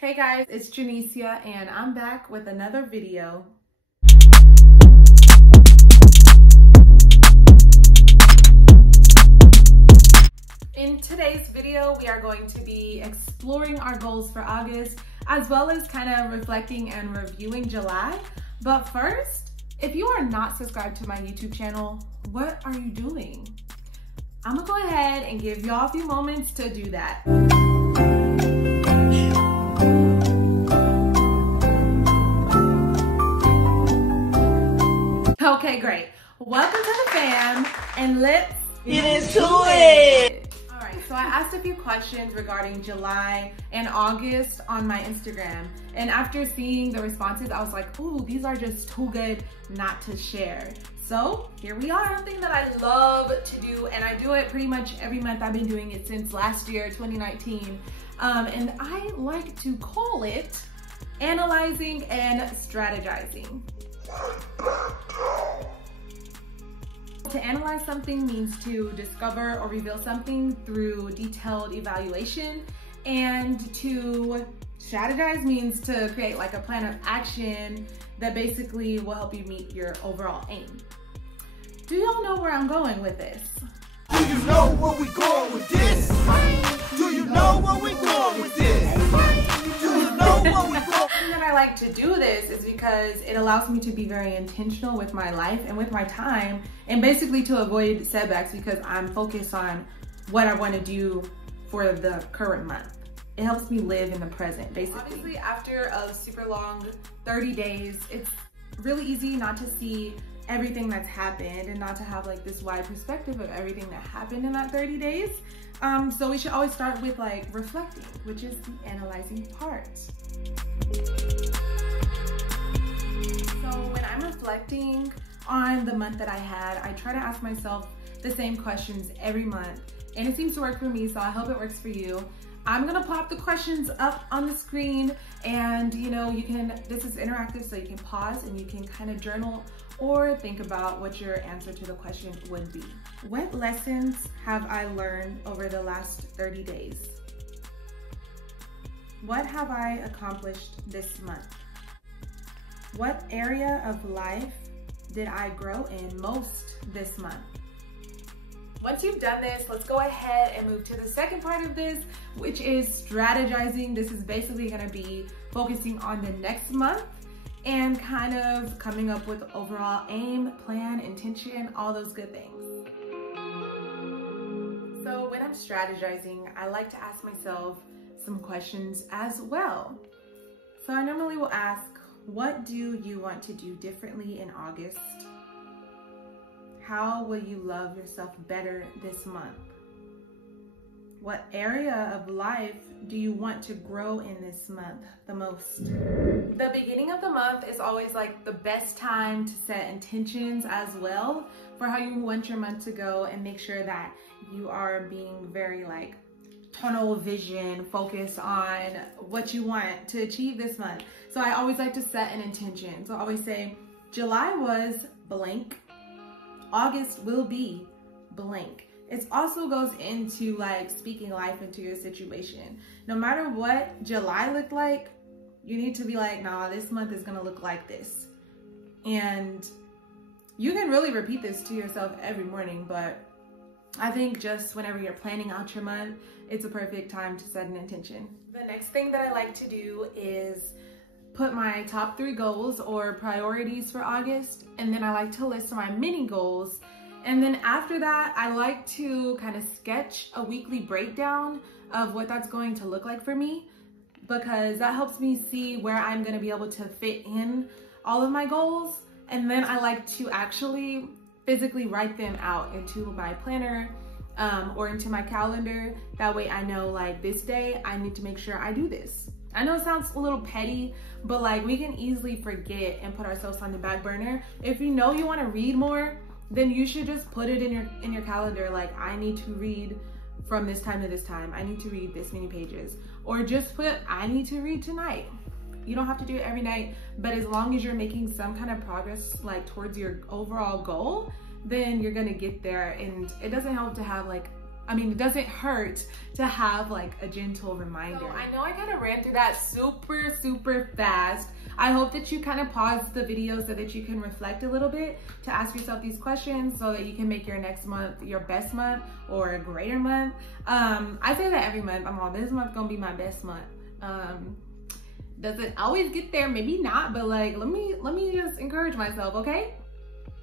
Hey guys, it's Janicia and I'm back with another video. In today's video, we are going to be exploring our goals for August, as well as kind of reflecting and reviewing July. But first, if you are not subscribed to my YouTube channel, what are you doing? I'm gonna go ahead and give y'all a few moments to do that. Okay, great. Welcome to the fam, and let's get into it. All right, so I asked a few questions regarding July and August on my Instagram, and after seeing the responses, I was like, ooh, these are just too good not to share. So here we are, something that I love to do, and I do it pretty much every month. I've been doing it since last year, 2019, and I like to call it analyzing and strategizing. To analyze something means to discover or reveal something through detailed evaluation, and to strategize means to create like a plan of action that basically will help you meet your overall aim. Do y'all know where I'm going with this? Do you know where we going with this? Do you know where we going with this? Do you know where we going? The reason that I like to do this is because it allows me to be very intentional with my life and with my time, and basically to avoid setbacks because I'm focused on what I want to do for the current month. It helps me live in the present, basically. Obviously, after a super long 30 days, it's really easy not to see everything that's happened and not to have like this wide perspective of everything that happened in that 30 days. So we should always start with like reflecting, which is the analyzing part. So when I'm reflecting on the month that I had, I try to ask myself the same questions every month, and it seems to work for me, so I hope it works for you. I'm gonna pop the questions up on the screen, and you know, this is interactive, so you can pause and you can kind of journal or think about what your answer to the question would be. What lessons have I learned over the last 30 days? What have I accomplished this month? What area of life did I grow in most this month? Once you've done this, let's go ahead and move to the second part of this, which is strategizing. This is basically gonna be focusing on the next month and kind of coming up with overall aim, plan, intention, all those good things. So when I'm strategizing, I like to ask myself some questions as well. So I normally will ask, what do you want to do differently in August? How will you love yourself better this month? What area of life do you want to grow in this month the most? The beginning of the month is always like the best time to set intentions as well for how you want your month to go, and make sure that you are being very like tunnel vision, focused on what you want to achieve this month. So I always like to set an intention. So I always say, July was blank, August will be blank. It also goes into like speaking life into your situation. No matter what July looked like, you need to be like, nah, this month is gonna look like this. And you can really repeat this to yourself every morning, but I think just whenever you're planning out your month, it's a perfect time to set an intention. The next thing that I like to do is put my top 3 goals or priorities for August, and then I like to list my mini goals. And then after that, I like to kind of sketch a weekly breakdown of what that's going to look like for me, because that helps me see where I'm going to be able to fit in all of my goals. And then I like to actually physically write them out into my planner or into my calendar. That way I know like this day I need to make sure I do this. I know it sounds a little petty, but like we can easily forget and put ourselves on the back burner. If you know you want to read more, then you should just put it in your calendar. Like, I need to read from this time to this time. I need to read this many pages. Or just put, I need to read tonight. You don't have to do it every night, but as long as you're making some kind of progress like towards your overall goal, then you're gonna get there. And it doesn't help to have like I mean, it doesn't hurt to have like a gentle reminder. So I know I kind of ran through that super fast. I hope that you kind of pause the video so that you can reflect a little bit to ask yourself these questions so that you can make your next month your best month or a greater month. I say that every month. I'm all, this month's gonna be my best month. Does it always get there? Maybe not, but like, let me just encourage myself, okay?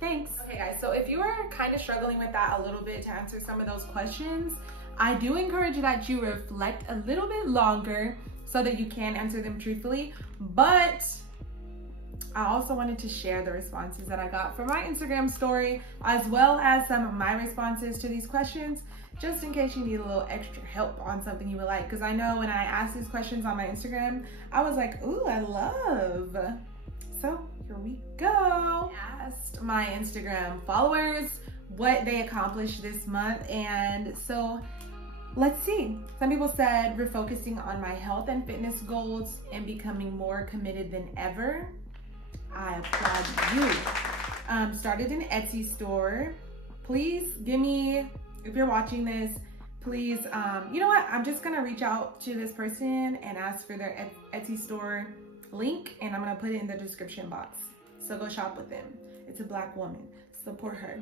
Thanks. Okay guys, so if you are kind of struggling with that a little bit to answer some of those questions, I do encourage that you reflect a little bit longer so that you can answer them truthfully. But I also wanted to share the responses that I got from my Instagram story, as well as some of my responses to these questions, just in case you need a little extra help on something you would like. Because I know when I asked these questions on my Instagram, I was like, ooh, I love. So here we go. I asked my Instagram followers what they accomplished this month, and so let's see. Some people said refocusing on my health and fitness goals and becoming more committed than ever. I applaud you. Started an Etsy store. Please give me, if you're watching this, please, you know what? I'm just gonna reach out to this person and ask for their Etsy store link, and I'm gonna put it in the description box. So go shop with them. It's a Black woman, support her.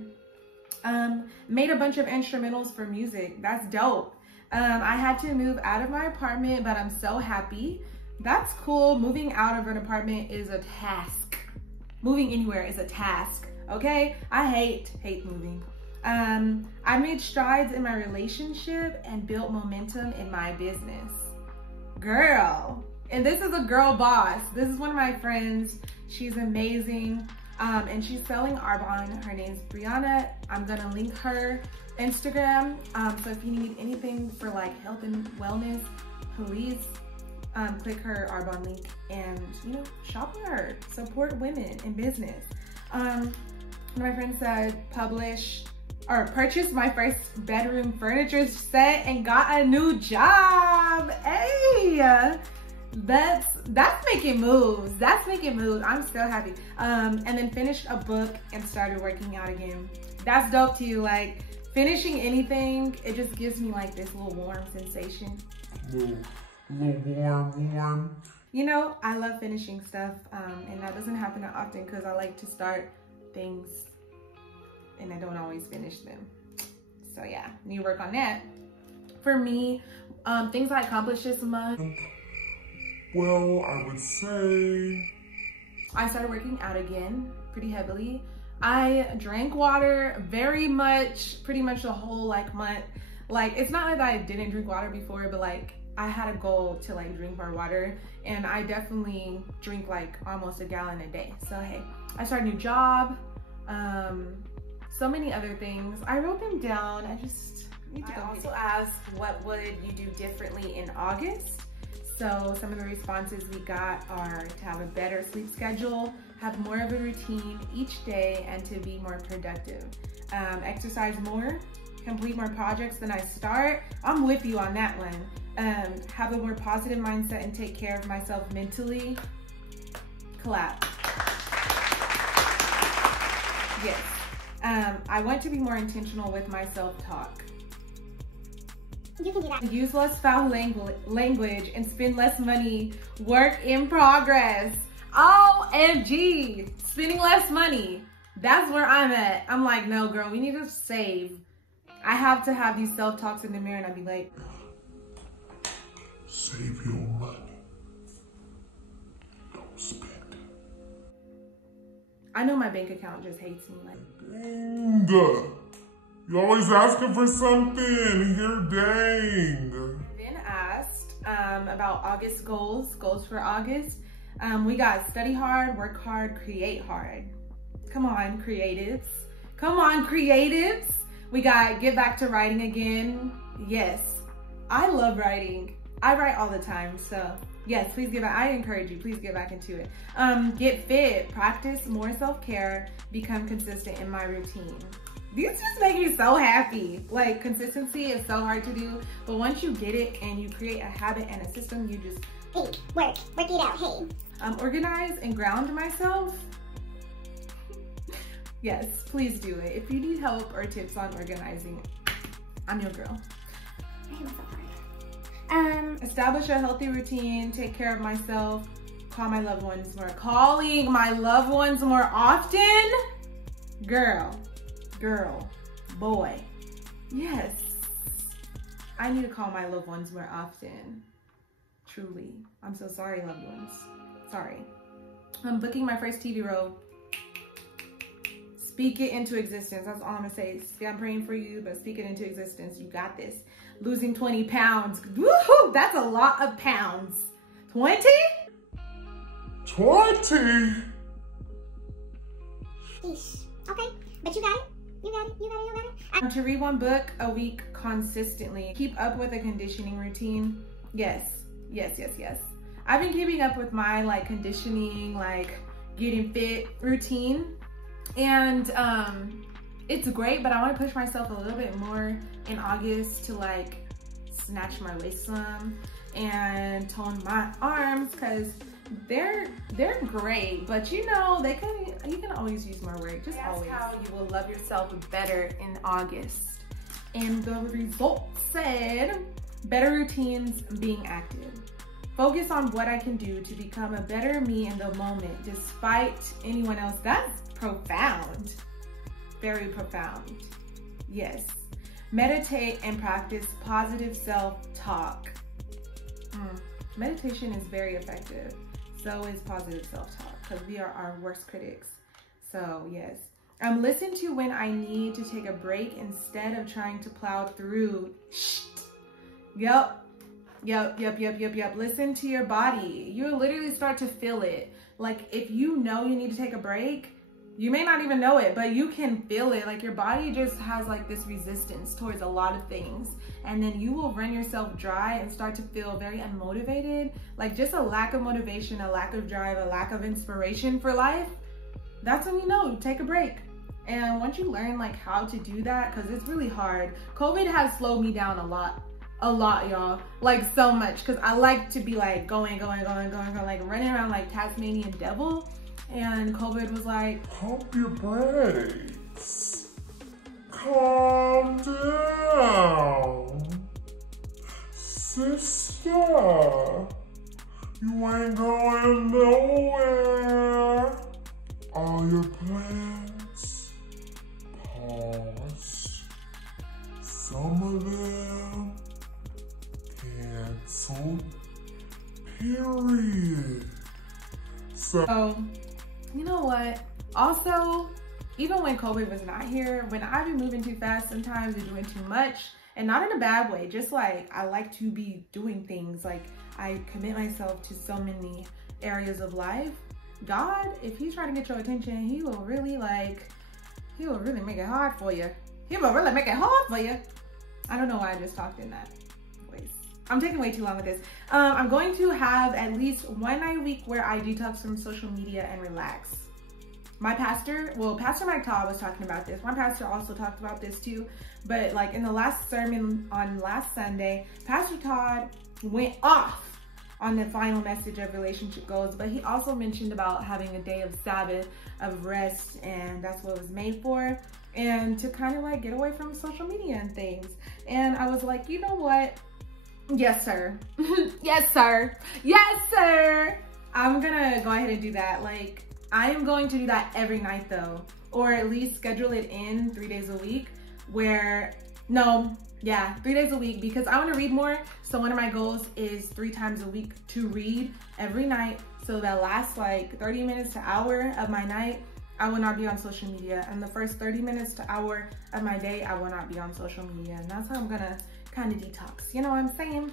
Made a bunch of instrumentals for music. That's dope. I had to move out of my apartment, but I'm so happy. That's cool. Moving out of an apartment is a task. Moving anywhere is a task, okay? I hate moving. I made strides in my relationship and built momentum in my business. Girl, and this is a girl boss. This is one of my friends. She's amazing. And she's selling Arbonne. Her name's Brianna. I'm gonna link her Instagram. So if you need anything for like health and wellness, please click her Arbonne link and, you know, shop with her. Support women in business. My friend said purchased my first bedroom furniture set and got a new job. Hey, that's making moves. That's making moves. I'm still happy. And then finished a book and started working out again. That's dope too. Like finishing anything, it just gives me like this little warm sensation. Little warm. You know, I love finishing stuff, and that doesn't happen that often because I like to start things and I don't always finish them. So yeah, need to work on that. For me, things I accomplished this month. Well, I would say I started working out again pretty heavily. I drank water very much, pretty much the whole like month. Like, it's not like I didn't drink water before, but like I had a goal to like drink more water, and I definitely drink like almost a gallon a day. So hey, I started a new job, so many other things. I wrote them down. I just need to go. I also asked, what would you do differently in August? So some of the responses we got are to have a better sleep schedule, have more of a routine each day, and to be more productive. Exercise more, complete more projects than I start. I'm with you on that one. Have a more positive mindset and take care of myself mentally. Clap. Yes. I want to be more intentional with my self-talk. You can do that. Use less foul language and spend less money. Work in progress. OMG. Spending less money. That's where I'm at. I'm like, no, girl, we need to save. I have to have these self-talks in the mirror, and I'd be like, save your money. Don't spend it. I know my bank account just hates me. Like, dang. You always asking for something. Here, dang. Then asked about August goals for August. We got study hard, work hard, create hard. Come on, creatives. Come on, creatives. We got get back to writing again. Yes, I love writing. I write all the time, so yes, please get back. I encourage you, please get back into it. Get fit, practice more self-care, become consistent in my routine. These just make me so happy. Like, consistency is so hard to do, but once you get it and you create a habit and a system, you just, hey, work it out, hey. Organize and ground myself. Yes, please do it. If you need help or tips on organizing, I'm your girl. I hit myself hard. Establish a healthy routine, take care of myself, call my loved ones more. Calling my loved ones more often? Girl, boy. Yes. I need to call my loved ones more often. Truly. I'm so sorry, loved ones. Sorry. I'm booking my first TV role. Speak it into existence. That's all I'm gonna say. I'm praying for you, but speak it into existence. You got this. Losing 20 pounds. Woohoo! That's a lot of pounds. 20? 20? Eesh. Okay, but you got it. You got it. To read 1 book a week consistently. Keep up with a conditioning routine. Yes. I've been keeping up with my like conditioning, like getting fit routine. And it's great, but I want to push myself a little bit more in August to like snatch my waist some and tone my arms, because they're great, but you know, you can always use more work. Just always. That's how you will love yourself better in August. And the result said, better routines, being active. Focus on what I can do to become a better me in the moment, despite anyone else. That's profound. Very profound. Yes. Meditate and practice positive self-talk. Meditation is very effective. So is positive self-talk, because we are our worst critics. So yes. Listen to when I need to take a break instead of trying to plow through. Yep. Listen to your body. You'll literally start to feel it. Like if you know you need to take a break, you may not even know it, but you can feel it. Like your body just has like this resistance towards a lot of things. And then you will run yourself dry and start to feel very unmotivated. Like just a lack of motivation, a lack of drive, a lack of inspiration for life. That's when you know, take a break. And once you learn like how to do that, because it's really hard. COVID has slowed me down a lot, y'all. Like so much, because I like to be like going, like running around like Tasmanian devil. And COVID was like, pump your brakes. Calm down. Sister, you ain't going nowhere. All your plans, pause. Some of them canceled, period. So, you know what? Also, even when COVID was not here, when I be moving too fast sometimes or doing too much, and not in a bad way, just like I like to be doing things, like I commit myself to so many areas of life. God, if he's trying to get your attention, he will really make it hard for you. He will really make it hard for you. I don't know why I just talked in that voice. I'm taking way too long with this. I'm going to have at least 1 night a week where I detox from social media and relax. My pastor, Pastor Mike Todd was talking about this. My pastor also talked about this too. But like in the last sermon on last Sunday, Pastor Todd went off on the final message of relationship goals, but he also mentioned about having a day of Sabbath, of rest, and that's what it was made for, and to kind of like get away from social media and things. And I was like, you know what? Yes, sir. Yes, sir. Yes, sir. I'm gonna go ahead and do that. Like, I'm going to do that every night though, or at least schedule it in 3 days a week 3 days a week, because I want to read more. So one of my goals is 3 times a week to read every night. So that last like 30 minutes to hour of my night, I will not be on social media. And the first 30 minutes to hour of my day, I will not be on social media. And that's how I'm gonna kind of detox. You know what I'm saying?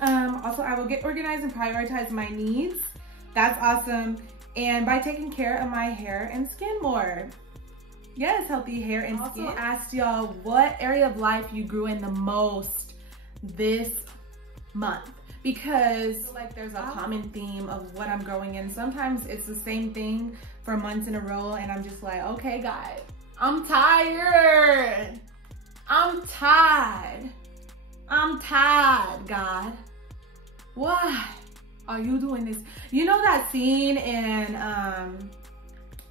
Also, I will get organized and prioritize my needs. That's awesome. And by taking care of my hair and skin more. Yes, healthy hair and skin. I asked y'all what area of life you grew in the most this month, because like there's a common theme of what I'm growing in. Sometimes it's the same thing for months in a row and I'm just like, okay guys, I'm tired. I'm tired, God. Why are you doing this? You know that scene in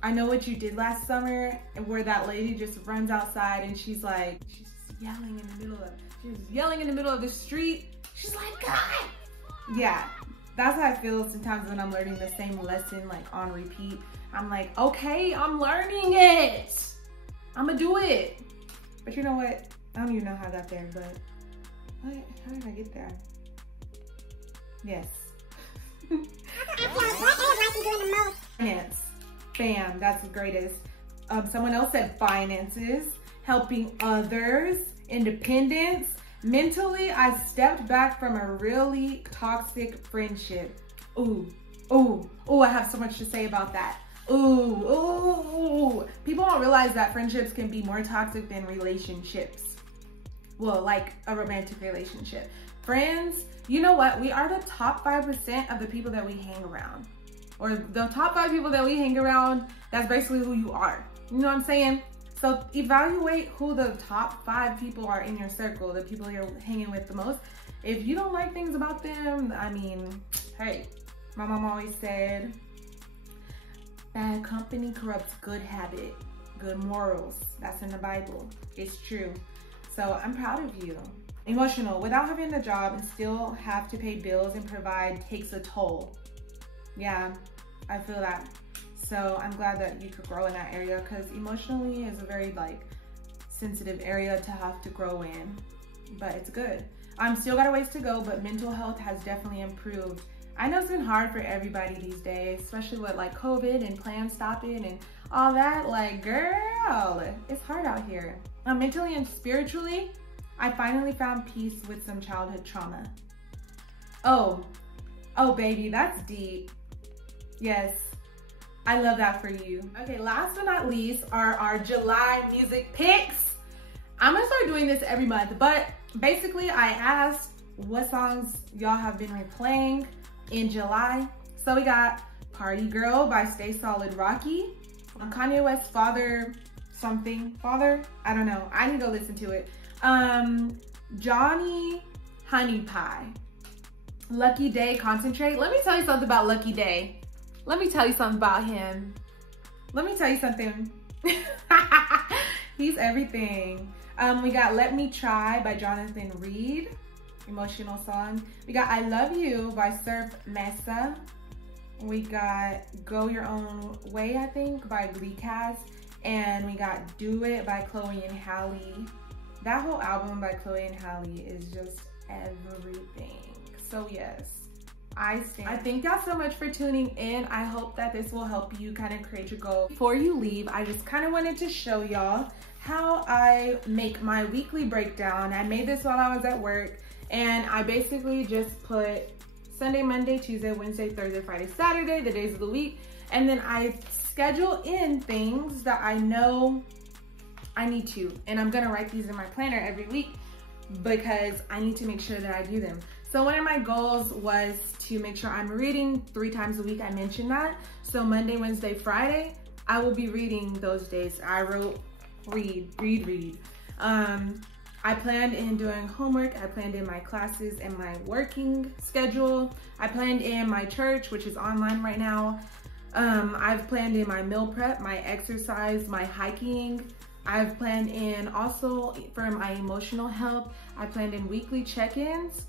I Know What You Did Last Summer, where that lady just runs outside and she's like, yelling in the middle of the street. She's like, God. Yeah, that's how I feel sometimes when I'm learning the same lesson like on repeat. I'm like, okay, I'm learning it. I'm gonna do it. But you know what? I don't even know how I got there, but how did I get there? Yes. Finance. Bam, that's the greatest. Someone else said finances, helping others, independence. Mentally, I stepped back from a really toxic friendship. Ooh, I have so much to say about that. Ooh. People don't realize that friendships can be more toxic than relationships. Well, like a romantic relationship. Friends, you know what? We are the top 5% of the people that we hang around. Or the top 5 people that we hang around, that's basically who you are. You know what I'm saying? So evaluate who the top 5 people are in your circle, the people you're hanging with the most. If you don't like things about them, I mean, hey, my mom always said, bad company corrupts good habit, good morals. That's in the Bible. It's true. So I'm proud of you. Emotional, without having a job and still have to pay bills and provide takes a toll. Yeah, I feel that. So I'm glad that you could grow in that area because emotionally is a very like sensitive area to have to grow in, but it's good. I'm still got a ways to go, but mental health has definitely improved. I know it's been hard for everybody these days, especially with like COVID and plans stopping and all that. Like, girl, it's hard out here. Mentally and spiritually, I finally found peace with some childhood trauma. Oh, baby, that's deep. Yes, I love that for you. Okay, last but not least are our July music picks. I'm gonna start doing this every month, but basically I asked what songs y'all have been replaying in July. So we got Party Girl by Stay Solid Rocky, Kanye West Father, I don't know, I need to go listen to it. Johnny Honey Pie, Lucky Day Concentrate. Let me tell you something about Lucky Day. Let me tell you something about him. Let me tell you something. He's everything. We got Let Me Try by Jonathan Reed, emotional song. We got I Love You by Surf Mesa. We got Go Your Own Way, I think, by Glee Cast. And we got Do It by Chloe and Halle. That whole album by Chloe and Halle is just everything. So yes, I thank y'all so much for tuning in. I hope that this will help you kind of create your goal. Before you leave, I just kind of wanted to show y'all how I make my weekly breakdown. I made this while I was at work, and I basically just put Sunday, Monday, Tuesday, Wednesday, Thursday, Friday, Saturday, the days of the week, and then I schedule in things that I know I need to, and I'm gonna write these in my planner every week because I need to make sure that I do them. So one of my goals was to make sure I'm reading 3 times a week. I mentioned that. So Monday, Wednesday, Friday, I will be reading those days. I wrote read. I planned in doing homework. I planned in my classes and my working schedule. I planned in my church, which is online right now. I've planned in my meal prep, my exercise, my hiking. I've planned in also for my emotional health. I planned in weekly check-ins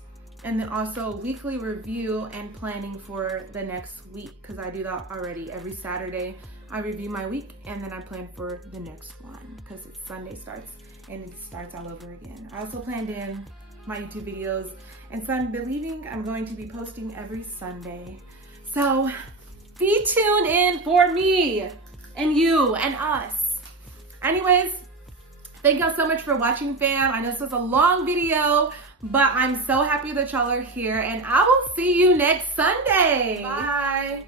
and then also weekly review and planning for the next week, because I do that already. Every Saturday, I review my week and then I plan for the next one because it's Sunday starts and it starts all over again. I also planned in my YouTube videos, and so I'm believing I'm going to be posting every Sunday. So be tuned in for me and you and us. Anyways, thank y'all so much for watching, fam. I know this was a long video, but I'm so happy that y'all are here, and I will see you next Sunday. Bye.